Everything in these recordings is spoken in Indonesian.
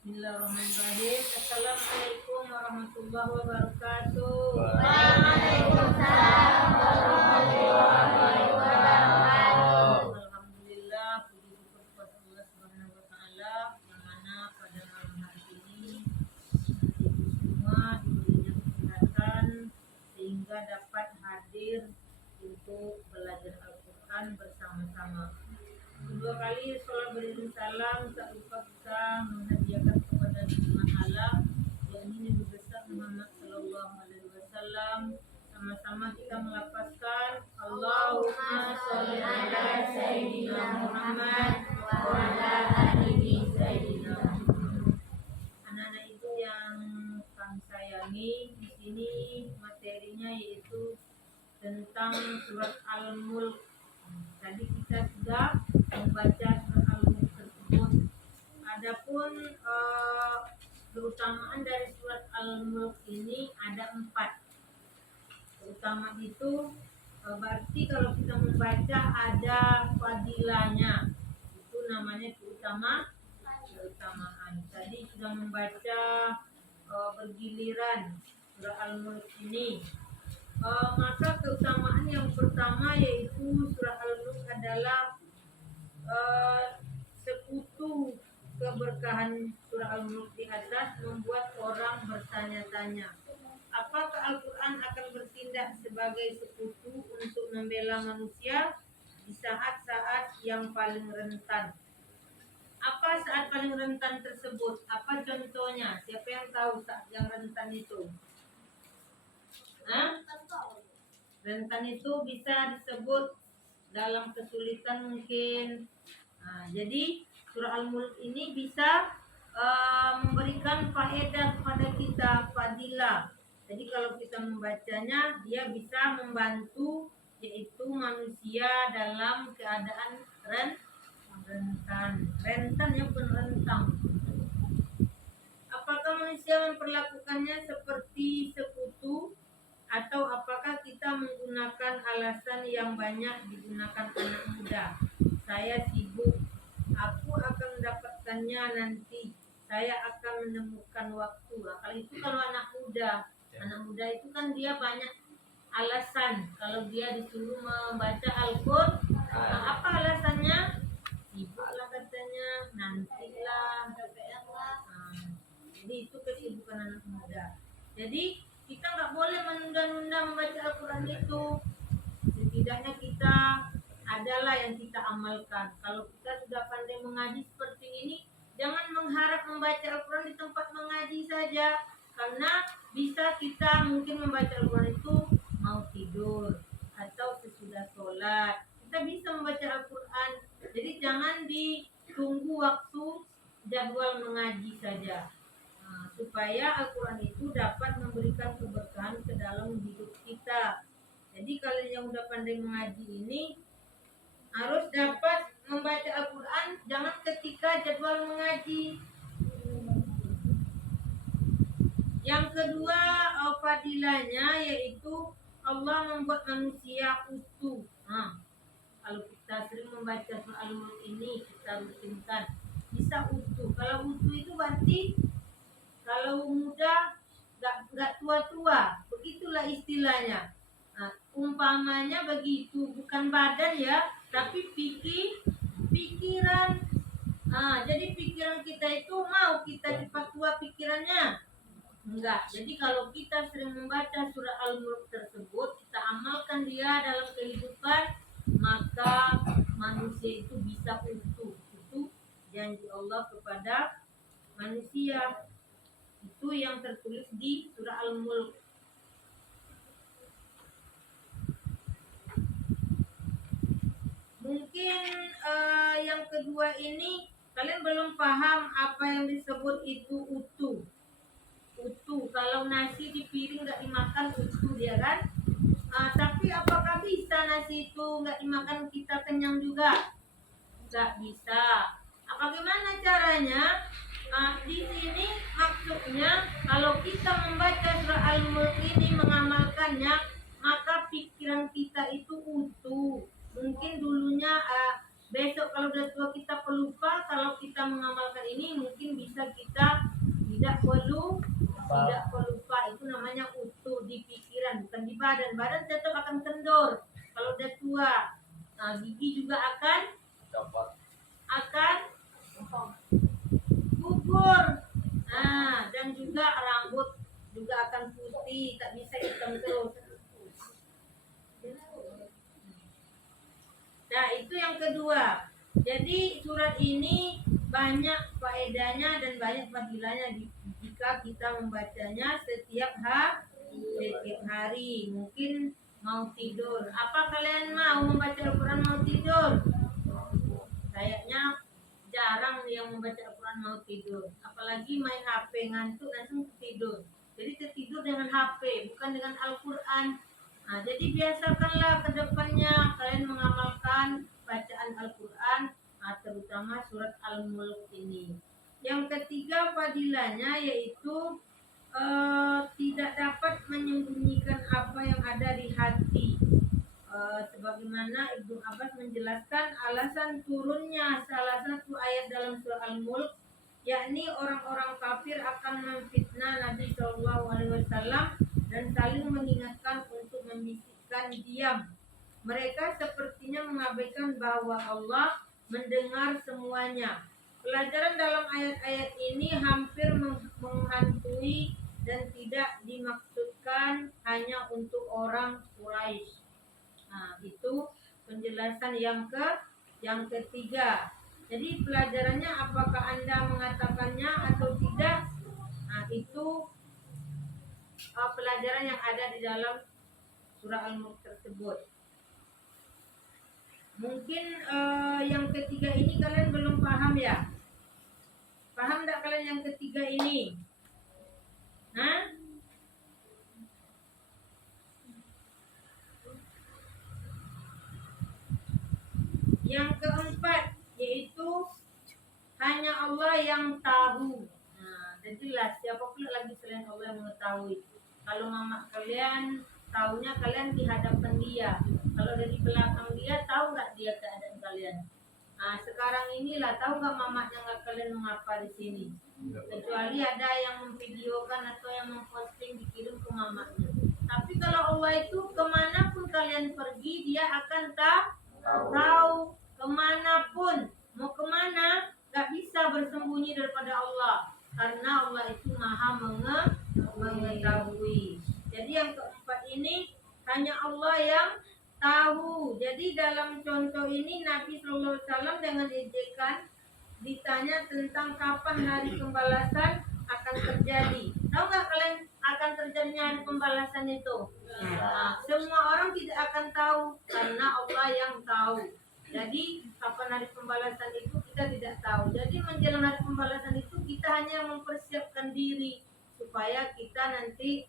Bismillahirrahmanirrahim. Assalamualaikum warahmatullahi wabarakatuh. Waalaikumsalam warahmatullahi wabarakatuh. Alhamdulillah, puji syukur kepada Allah Subhanahu wa taala yang mana pada malam hari ini ibu semua diberinya kesehatan sehingga dapat hadir untuk belajar Al-Qur'an bersama-sama. Kedua kali sholat beriring salam tak lupa kita menghadiahkan kepada Tuhan alam yakni Nabi besar Muhammad Sallallahu Alaihi Wasallam. Sama-sama kita melafazkan Allahumma sholli ala Sayyidina Muhammad wa ala ali Sayyidina Muhammad. Anak-anak itu yang kami sayangi, di sini materinya yaitu tentang surat Al-Mulk. Tadi kita sudah membaca surat Al-Mulk tersebut. Adapun keutamaan dari surat Al-Mulk ini ada 4. Keutamaan itu berarti kalau kita membaca ada fadilahnya. Itu namanya keutamaan. Tadi sudah membaca bergiliran surah Al-Mulk ini. Maka keutamaan yang pertama yaitu surah Al-Mulk adalah sekutu keberkahan surah Al-Mulk di atas membuat orang bertanya-tanya, apakah Al-Quran akan bertindak sebagai sekutu untuk membela manusia di saat-saat yang paling rentan? Apa saat paling rentan tersebut? Apa contohnya? Siapa yang tahu saat yang rentan itu? Rentan itu bisa disebut dalam kesulitan mungkin. Jadi surah Al-Mulk ini bisa memberikan faedah kepada kita, fadilah. Jadi kalau kita membacanya, dia bisa membantu yaitu manusia dalam keadaan rentan ya, bukan rentang. Apakah manusia memperlakukannya seperti sekutu atau apakah kita menggunakan alasan yang banyak digunakan anak muda? Saya sibuk, aku akan mendapatkannya nanti, saya akan menemukan waktu. Kalau itu kalau anak muda itu kan dia banyak alasan. Kalau dia disuruh membaca Al-Qur'an, apa alasannya? Sibuk lah katanya, nantilah. Jadi itu kesibukan anak muda. Jadi kita nggak boleh menunda-nunda membaca Al-Quran itu. Setidaknya kita adalah yang kita amalkan. Kalau kita sudah pandai mengaji seperti ini, jangan mengharap membaca Al-Quran di tempat mengaji saja. Karena bisa kita mungkin membaca Al-Quran itu mau tidur atau sesudah sholat. Kita bisa membaca Al-Quran. Jadi jangan ditunggu waktu jadwal mengaji saja. Supaya Al-Quran itu dapat memberikan keberkahan ke dalam hidup kita. Jadi kalian yang udah pandai mengaji ini harus dapat membaca Al-Quran, jangan ketika jadwal mengaji. Yang kedua, fadilahnya yaitu Allah membuat manusia utuh. Kalau kita sering membaca surah Al-Mulk ini, kita rutinkan, bisa utuh. Kalau utuh itu berarti kalau muda nggak tua-tua, begitulah istilahnya. Umpamanya begitu, bukan badan ya, tapi pikiran. Jadi pikiran kita itu mau kita cepat tua pikirannya? Enggak. Jadi kalau kita sering membaca surah Al-Mulk tersebut, kita amalkan dia dalam kehidupan, maka manusia itu bisa utuh. Itu janji Allah kepada manusia. Itu yang tertulis di surah Al-Mulk. Mungkin yang kedua ini kalian belum paham apa yang disebut itu utuh. Utuh, kalau nasi di piring nggak dimakan utuh dia kan? Tapi apakah bisa nasi itu nggak dimakan kita kenyang juga? Nggak bisa. Bagaimana caranya? Di sini maksudnya kalau kita membaca surah Al-Mulk ini mengamalkannya, maka pikiran kita itu utuh. Mungkin dulunya besok kalau udah tua kita pelupa, kalau kita mengamalkan ini mungkin bisa bisa kita tidak perlu lupa. Itu namanya utuh di pikiran, bukan di badan. Badan tetap akan kendor kalau udah tua. Nah, gigi juga akan gugur. Nah, dan juga rambut juga akan putih, tak bisa hitam terus. Nah, itu yang kedua. Jadi surat ini banyak faedahnya dan banyak fadilahnya jika kita membacanya setiap hari. Mungkin mau tidur. Apa kalian mau membaca Al-Quran mau tidur? Kayaknya jarang yang membaca Al-Quran mau tidur. Apalagi main HP, ngantuk langsung tidur. Jadi tertidur dengan HP, bukan dengan Al-Quran. Nah, jadi biasakanlah ke depannya kalian mengamalkan bacaan Al-Quran, terutama surat Al-Mulk ini. Yang ketiga fadilahnya yaitu tidak dapat menyembunyikan apa yang ada di hati. Sebagaimana Ibnu Abbas menjelaskan alasan turunnya salah satu ayat dalam surah Al-Mulk, yakni orang-orang kafir akan memfitnah Nabi SAW dan saling mengingatkan untuk membisikkan diam. Mereka sepertinya mengabaikan bahwa Allah mendengar semuanya. Pelajaran dalam ayat-ayat ini hampir menghantui dan tidak dimaksudkan hanya untuk orang Quraisy. Nah, itu penjelasan yang ketiga. Jadi pelajarannya apakah Anda mengatakannya atau tidak? Nah, itu pelajaran yang ada di dalam surah Al-Mulk tersebut. Mungkin yang ketiga ini kalian belum paham ya? Paham enggak kalian yang ketiga ini? Nah, yang keempat yaitu hanya Allah yang tahu. Nah, dan jelas siapa pula lagi selain Allah yang mengetahui. Kalau mama kalian tahunya kalian di hadapan dia. Kalau dari belakang dia, tahu nggak dia keadaan kalian? Nah, sekarang inilah tahu nggak mamanya nggak kalian mengapa di sini? Kecuali ada yang memvideokan atau yang memposting dikirim ke mamanya. Tapi kalau Allah itu kemanapun kalian pergi, dia akan tahu kemanapun mau kemana, nggak bisa bersembunyi daripada Allah karena Allah itu maha mengetahui. Jadi yang keempat ini hanya Allah yang tahu. Jadi dalam contoh ini Nabi SAW dengan ejekan ditanya tentang kapan hari pembalasan akan terjadi. Tahu nggak kalian akan terjadinya hari pembalasan itu? Nah, semua orang tidak akan tahu karena Allah yang tahu. Jadi kapan hari pembalasan itu kita tidak tahu. Jadi menjelang hari pembalasan itu kita hanya mempersiapkan diri supaya kita nanti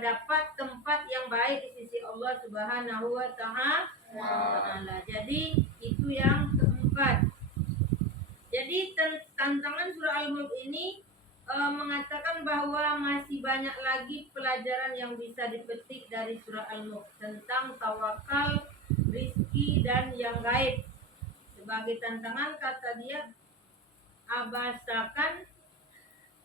dapat tempat yang baik di sisi Allah Subhanahu wa Ta'ala. Jadi itu yang keempat. Jadi tantangan surah Al-Mulk ini mengatakan bahwa masih banyak lagi pelajaran yang bisa dipetik dari surah Al-Mulk tentang tawakal, rizki dan yang gaib. Sebagai tantangan kata dia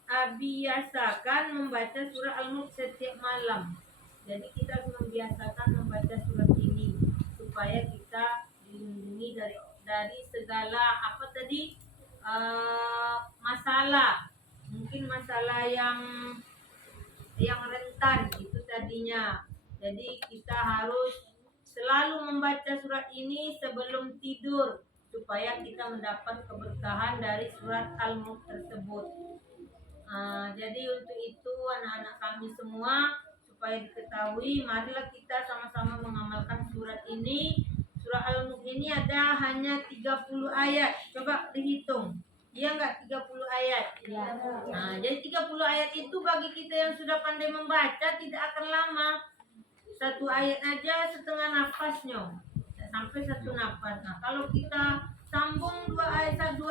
biasakan membaca surah Al-Mulk setiap malam. Jadi kita harus membiasakan membaca surat ini supaya kita dilindungi dari segala masalah. Mungkin masalah yang rentan itu tadinya. Jadi kita harus selalu membaca surat ini sebelum tidur supaya kita mendapat keberkahan dari surat Al-Mulk tersebut. Jadi untuk itu anak-anak kami semua supaya diketahui, marilah kita sama-sama mengamalkan surat ini. Surah Al-Mulk ini ada hanya 30 ayat. Coba dihitung. Iya enggak 30 ayat? Ya. Nah, jadi 30 ayat itu bagi kita yang sudah pandai membaca tidak akan lama. Satu ayat aja setengah nafasnya. Sampai satu nafas. Nah, kalau kita sambung dua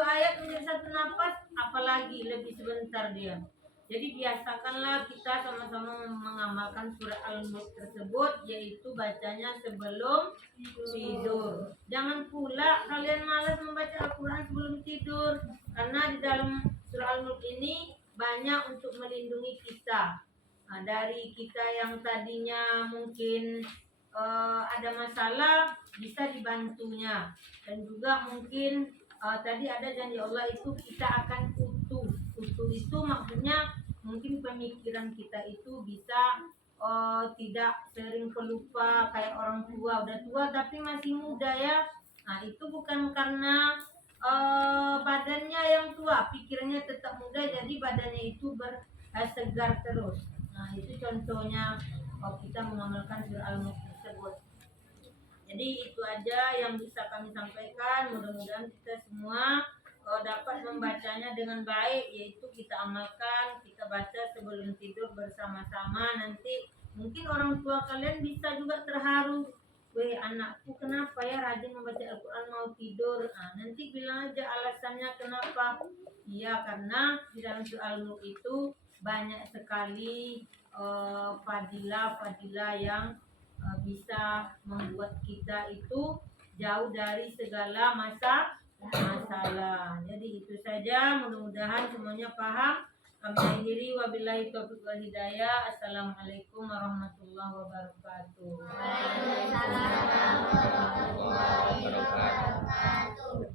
ayat menjadi satu nafas, apalagi lebih sebentar dia. Jadi biasakanlah kita sama-sama mengamalkan surah Al-Mulk tersebut, yaitu bacanya sebelum tidur. Jangan pula kalian malas membaca Al-Quran sebelum tidur, karena di dalam surah Al-Mulk ini banyak untuk melindungi kita. Dari kita yang tadinya mungkin ada masalah, bisa dibantunya. Dan juga mungkin tadi ada janji Allah itu kita akan utuh. Utuh itu maksudnya mungkin pemikiran kita itu bisa tidak sering pelupa kayak orang tua. Udah tua tapi masih muda ya. Nah itu bukan karena badannya yang tua, pikirannya tetap muda, jadi badannya itu segar terus. Nah itu contohnya kita mengamalkan surah Al-Mulk tersebut. Jadi itu aja yang bisa kami sampaikan. Mudah-mudahan kita semua dapat membacanya dengan baik, yaitu kita amalkan, kita baca sebelum tidur bersama-sama. Nanti mungkin orang tua kalian bisa juga terharu. Weh, anakku kenapa ya rajin membaca Al-Quran mau tidur. Nanti bilang aja alasannya kenapa. Iya, karena di dalam surah Al-Mulk itu banyak sekali fadilah-fadilah yang bisa membuat kita itu jauh dari segala masalah. Jadi itu saja, mudah-mudahan semuanya paham. Kami akhiri wabillahi taufiq wal hidayah. Assalamualaikum warahmatullahi wabarakatuh. Waalaikumsalam warahmatullahi wabarakatuh.